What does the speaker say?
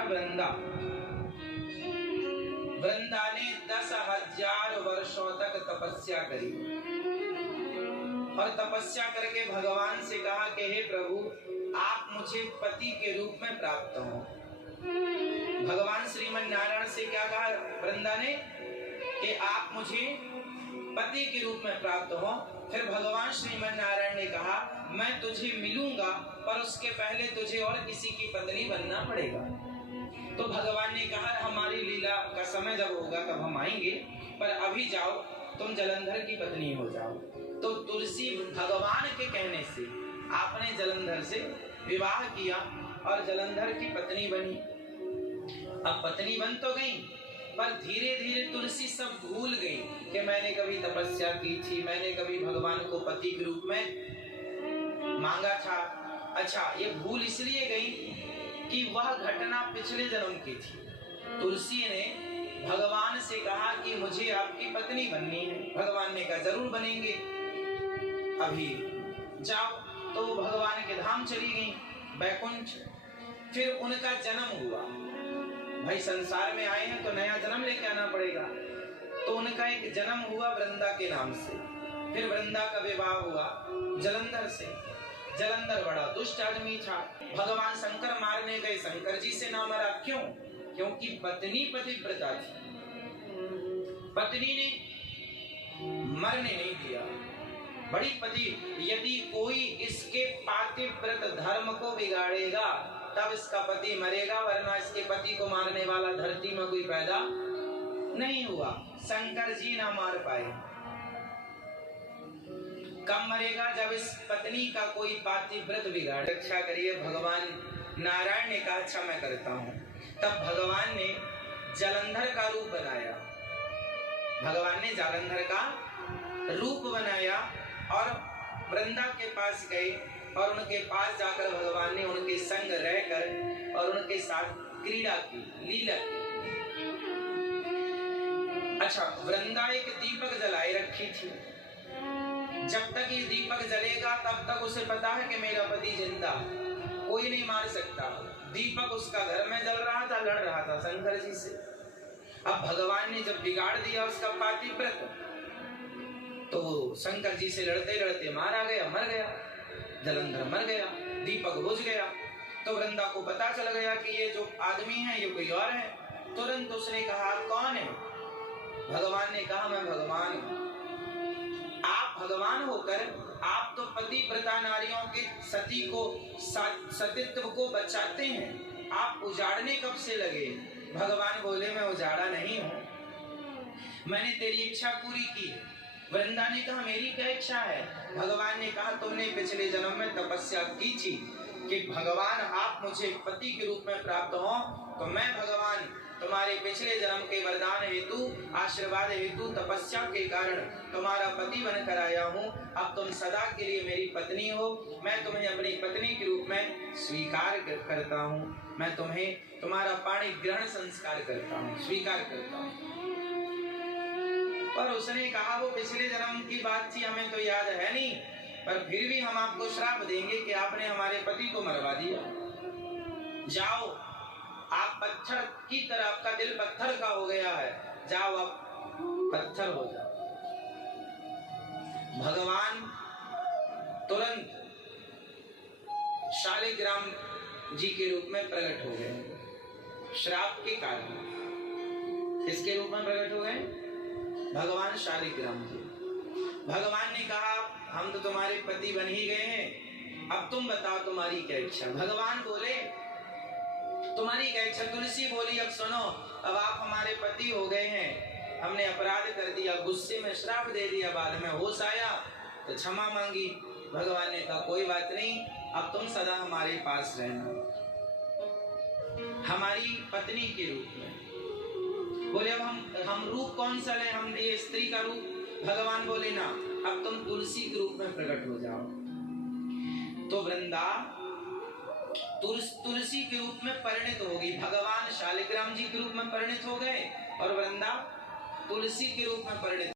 था वृंदा। वृंदा ने 10,000 वर्षों तक तपस्या करी और तपस्या करके भगवान से कहा कि हे प्रभु, आप मुझे पति के रूप में प्राप्त हो। भगवान श्रीमन नारायण से क्या कहा वृंदा ने कि आप मुझे पति के रूप में प्राप्त हो। फिर भगवान श्रीमन नारायण ने कहा मैं तुझे मिलूंगा, पर उसके पहले तुझे और किसी की पत्नी बनना पड़ेगा। तो भगवान ने कहा हमारी लीला का समय जब होगा तब हम आएंगे, पर अभी जाओ तुम जलंधर की पत्नी हो जाओ। तो तुलसी भगवान के कहने से आपने जलंधर से विवाह किया और जलंधर की पत्नी बनी। अब पत्नी बन तो गई, पर धीरे धीरे तुलसी सब भूल गई कि मैंने कभी तपस्या की थी, मैंने कभी भगवान को पति के रूप में मांगा था। अच्छा, ये भूल इसलिए गई कि वह घटना पिछले जन्म की थी। तुलसी ने भगवान से कहा कि मुझे आपकी पत्नी बननी है। भगवान ने कहा जरूर बनेंगे, अभी जाओ। तो भगवान के धाम चली गई, बैकुंठ। फिर उनका जन्म हुआ। भाई संसार में आए हैं तो नया जन्म लेके आना पड़ेगा। तो उनका एक जन्म हुआ वृंदा के नाम से। फिर वृंदा का विवाह हुआ जलंधर से। जलंधर बड़ा दुष्ट आदमी था। भगवान शंकर मारने गए, शंकर जी से ना मरा। क्यों? क्योंकि पत्नी पतिव्रता थी। पत्नी ने मरने नहीं दिया। बड़ी पति, यदि कोई इसके पातिव्रत धर्म को बिगाड़ेगा तब इसका पति मरेगा, वरना इसके पति को मारने वाला धरती में कोई पैदा नहीं हुआ। शंकर जी ना मार पाए। कब मरेगा? जब इस पत्नी का कोई पातिव्रत बिगाड़े। रक्षा करिए। भगवान नारायण ने कहा अच्छा मैं करता हूँ। तब भगवान ने जलंधर का रूप बनाया। भगवान ने जलंधर का रूप बनाया और वृंदा के पास गए और उनके पास जाकर भगवान ने उनके संग रहकर और उनके साथ क्रीड़ा की, लीला की। अच्छा, वृंदा एक दीपक जलाए रखी थी। जब तक ये दीपक जलेगा तब तक उसे पता है कि मेरा पति जिंदा, कोई नहीं मार सकता। दीपक उसका घर में जल रहा था, लड़ रहा था शंकर जी से। अब भगवान ने जब बिगाड़ दिया उसका पातिव्रत, तो वो शंकर जी से लड़ते लड़ते मारा गया, मर गया। जलंधर मर गया, दीपक बुझ गया। तो वृंदा को पता चल गया कि ये जो आदमी है ये कोई और है। तुरंत उसने कहा कौन है? भगवान ने कहा मैं भगवान हूं। आप भगवान होकर आप तो पतिव्रता नारियों के सती को, सतीत्व को बचाते हैं, आप उजाड़ने कब से लगे? भगवान बोले मैं उजाड़ा नहीं हूं, मैंने तेरी इच्छा पूरी की। वृंदा ने कहा मेरी क्या इच्छा है? भगवान ने कहा तुमने पिछले जन्म में तपस्या की थी कि भगवान आप मुझे पति के रूप में प्राप्त हो, तो मैं भगवान तुम्हारे पिछले जन्म के वरदान हेतु, आशीर्वाद हेतु, तपस्या के कारण तुम्हारा पति बनकर आया हूँ। अब तुम सदा के लिए मेरी पत्नी हो। मैं तुम्हें अपनी पत्नी के रूप में स्वीकार करता हूँ। मैं तुम्हें तुम्हारा पाणी ग्रहण संस्कार करता हूँ, स्वीकार करता हूँ। पर उसने कहा वो पिछले जन्म की बात थी, हमें तो याद है नहीं, पर फिर भी हम आपको श्राप देंगे कि आपने हमारे पति को मरवा दिया। जाओ, आप पत्थर की तरह, आपका दिल पत्थर का हो गया है, जाओ आप पत्थर हो जाओ। भगवान तुरंत शालिग्राम जी के रूप में प्रकट हो गए। श्राप के कारण किसके रूप में प्रकट हो गए? भगवान शालिग्राम जी। भगवान ने कहा हम तो तुम्हारे पति बन ही गए हैं, अब तुम बताओ तुम्हारी क्या इच्छा? भगवान बोले तुम्हारी क्या इच्छा? तुलसी बोली अब सुनो, अब आप हमारे पति हो गए हैं, हमने अपराध कर दिया, गुस्से में श्राप दे दिया, बाद में होश आया तो क्षमा मांगी। भगवान ने कहा कोई बात नहीं, अब तुम सदा हमारे पास रहना, हमारी पत्नी के रूप में। बोले अब हम रूप कौन सा लें? हम ये स्त्री का रूप। भगवान बोले ना, अब तुम तुलसी के रूप में प्रकट हो जाओ। तो वृंदा तुलसी के रूप में परिणित होगी। भगवान शालिग्राम जी के रूप में परिणित हो गए और वृंदा तुलसी के रूप में परिणित